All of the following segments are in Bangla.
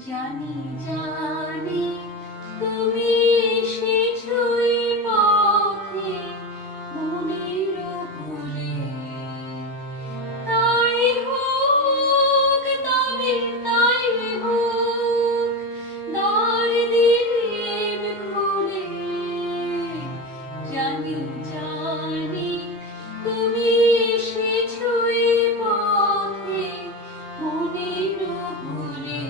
জানি জানি তুমি এসেছো এই পথে মনের ভুলে, তাই হোক তবে তাই হোক দ্বার দিলেন খুলে। জানি জানি তুমি এসেছো এই পথে মনের ভুলে।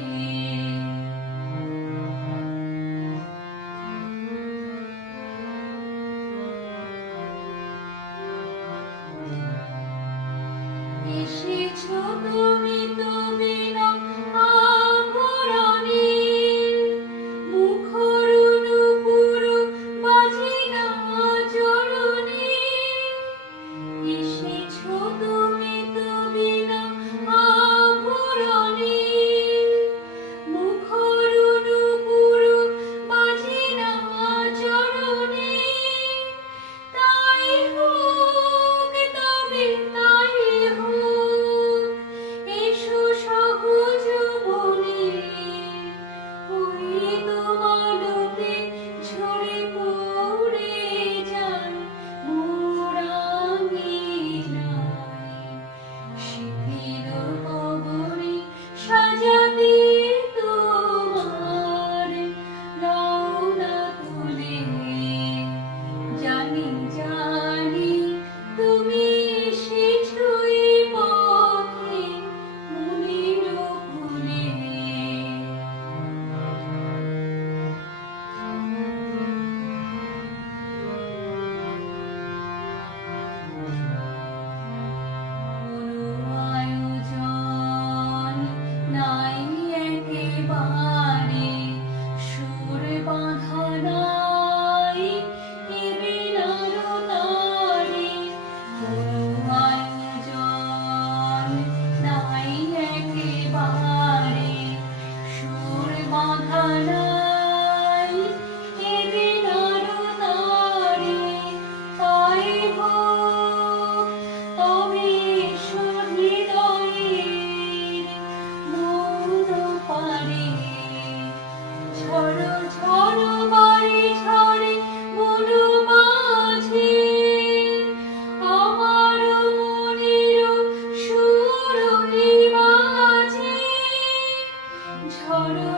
এসেছো তুমি তো বিনা আভরণে, মুখর নূপুর বাজে না চরণে। এসেছো তুমি তো বিনা আভরণে, মুখর নূপুর বাজে না চরণে। তাই হোক তবে তাই হোক এসো সহজ মনে, ওই তোমারতে ঝরে পড়ে যায় মোর আঙিনায়। শিথিল কবরে সাজাতে তোমার রওনা তুলে। জানি জানি তুমি এসেছো এই পথে মনের ভুলে। কোনো আয়োজন নাই একেবারে, সুর বাঁধা নাই এ বীণার তারে। কোনো আয়োজন নাই একেবারে, সুর বাঁধা নাই এ বীণার তারে। তাই হোক তবে এসো হৃদয়ের মন পারে। ঝড়ো ঝড়ো বাড়ি ঝড়ে মন মাঝে, আমার মনের সুর বাজে। ঝড়ো